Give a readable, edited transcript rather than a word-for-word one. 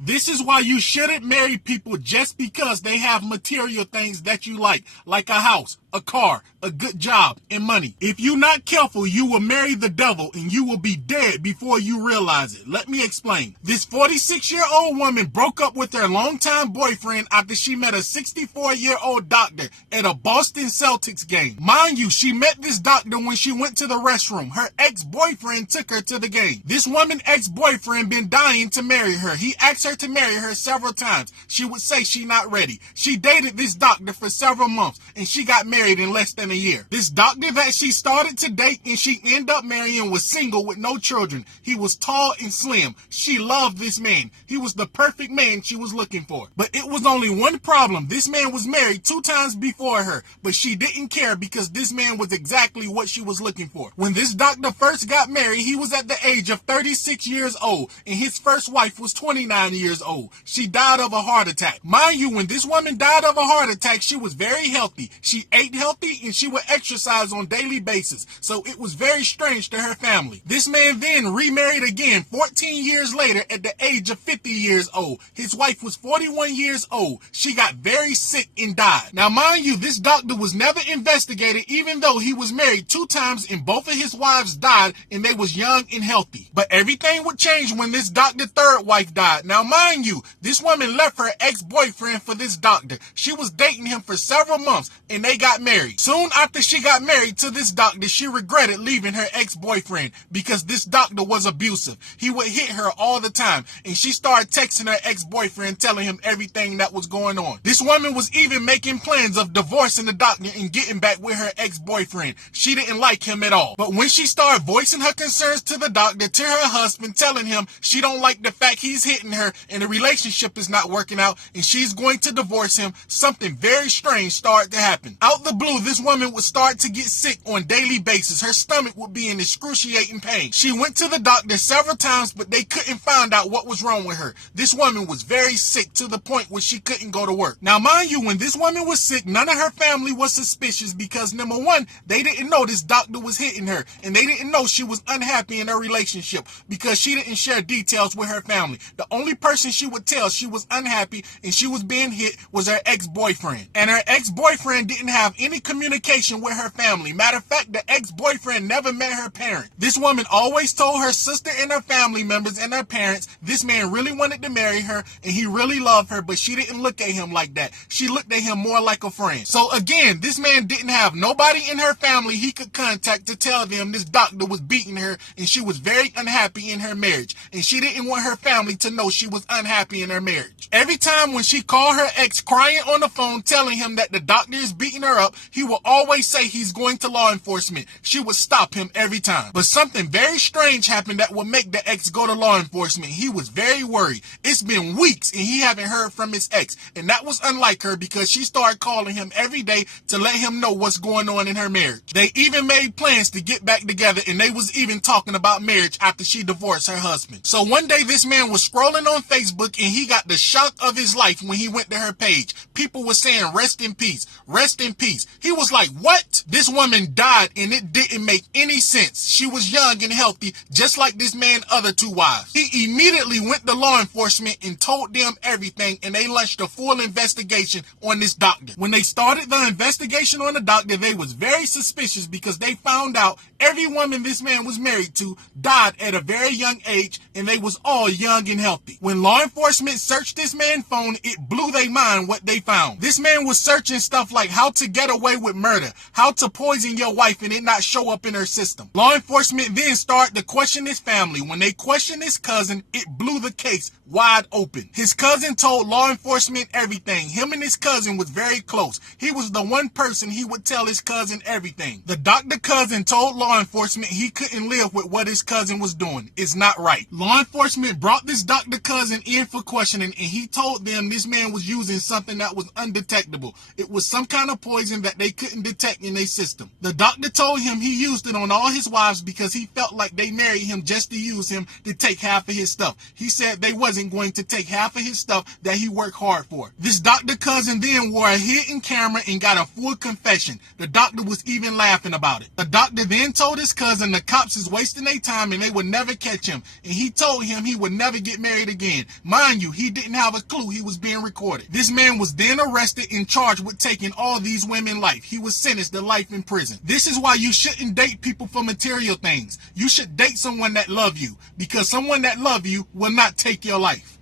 This is why you shouldn't marry people just because they have material things that you like a house, a car, a good job, and money. If you're not careful, you will marry the devil and you will be dead before you realize it. Let me explain. This 46-year-old woman broke up with her longtime boyfriend after she met a 64-year-old doctor at a Boston Celtics game. Mind you, she met this doctor when she went to the restroom. Her ex-boyfriend took her to the game. This woman's ex-boyfriend been dying to marry her. He asked her to marry her several times. She would say she not ready. She dated this doctor for several months and she got married in less than a year. This doctor that she started to date and she ended up marrying was single with no children. He was tall and slim. She loved this man. He was the perfect man she was looking for. But it was only one problem. This man was married 2 times before her, but she didn't care because this man was exactly what she was looking for. When this doctor first got married, he was at the age of 36 years old and his first wife was 29 years old. She died of a heart attack. Mind you, when this woman died of a heart attack, she was very healthy. She ate healthy and she would exercise on a daily basis, so it was very strange to her family. This man then remarried again 14 years later at the age of 50 years old. His wife was 41 years old. She got very sick and died. Now mind you, this doctor was never investigated even though he was married 2 times and both of his wives died and they was young and healthy. But everything would change when this doctor's third wife died. Now mind you, this woman left her ex-boyfriend for this doctor. She was dating him for several months and they got married. Soon after she got married to this doctor, she regretted leaving her ex-boyfriend because this doctor was abusive. He would hit her all the time and she started texting her ex-boyfriend telling him everything that was going on. This woman was even making plans of divorcing the doctor and getting back with her ex-boyfriend. She didn't like him at all. But when she started voicing her concerns to the doctor, to her husband, telling him she don't like the fact he's hitting her and the relationship is not working out and she's going to divorce him, something very strange started to happen. Out the blue, this woman would start to get sick on a daily basis. Her stomach would be in excruciating pain. She went to the doctor several times, but they couldn't find out what was wrong with her. This woman was very sick to the point where she couldn't go to work. Now, mind you, when this woman was sick, none of her family was suspicious because, number one, they didn't know this doctor was hitting her, and they didn't know she was unhappy in her relationship because she didn't share details with her family. The only person she would tell she was unhappy and she was being hit was her ex-boyfriend. And her ex-boyfriend didn't have any communication with her family. Matter of fact, the ex-boyfriend never met her parents. This woman always told her sister and her family members and her parents this man really wanted to marry her and he really loved her, but she didn't look at him like that. She looked at him more like a friend. So again, this man didn't have nobody in her family he could contact to tell them this doctor was beating her and she was very unhappy in her marriage, and she didn't want her family to know she was unhappy in her marriage. Every time when she called her ex crying on the phone telling him that the doctor is beating her up, he will always say he's going to law enforcement. She would stop him every time. But something very strange happened that would make the ex go to law enforcement. He was very worried. It's been weeks and he haven't heard from his ex, and that was unlike her because she started calling him every day to let him know what's going on in her marriage. They even made plans to get back together, and they was even talking about marriage after she divorced her husband. So one day this man was scrolling on Facebook and he got the shock of his life when he went to her page. People were saying rest in peace, rest in peace. He was like, what? This woman died and it didn't make any sense. She was young and healthy just like this man's other 2 wives. He immediately went to law enforcement and told them everything, and they launched a full investigation on this doctor. When they started the investigation on the doctor, they was very suspicious because they found out every woman this man was married to died at a very young age and they was all young and healthy. When law enforcement searched this man's phone, it blew their mind what they found. This man was searching stuff like how to get away with murder, how to poison your wife and it not show up in her system. Law enforcement then started to question his family. When they questioned his cousin, it blew the case wide open. His cousin told law enforcement everything. Him and his cousin was very close. He was the one person he would tell his cousin everything. The doctor cousin told law enforcement he couldn't live with what his cousin was doing. It's not right. Law enforcement brought this doctor cousin in for questioning, and he told them this man was using something that was undetectable. It was some kind of poison poison that they couldn't detect in their system. The doctor told him he used it on all his wives because he felt like they married him just to use him to take half of his stuff. He said they wasn't going to take half of his stuff that he worked hard for. This doctor cousin then wore a hidden camera and got a full confession. The doctor was even laughing about it. The doctor then told his cousin the cops is wasting their time and they would never catch him. And he told him he would never get married again. Mind you, he didn't have a clue he was being recorded. This man was then arrested and charged with taking all these women's life. He was sentenced to life in prison. This is why you shouldn't date people for material things. You should date someone that love you, because someone that love you will not take your life.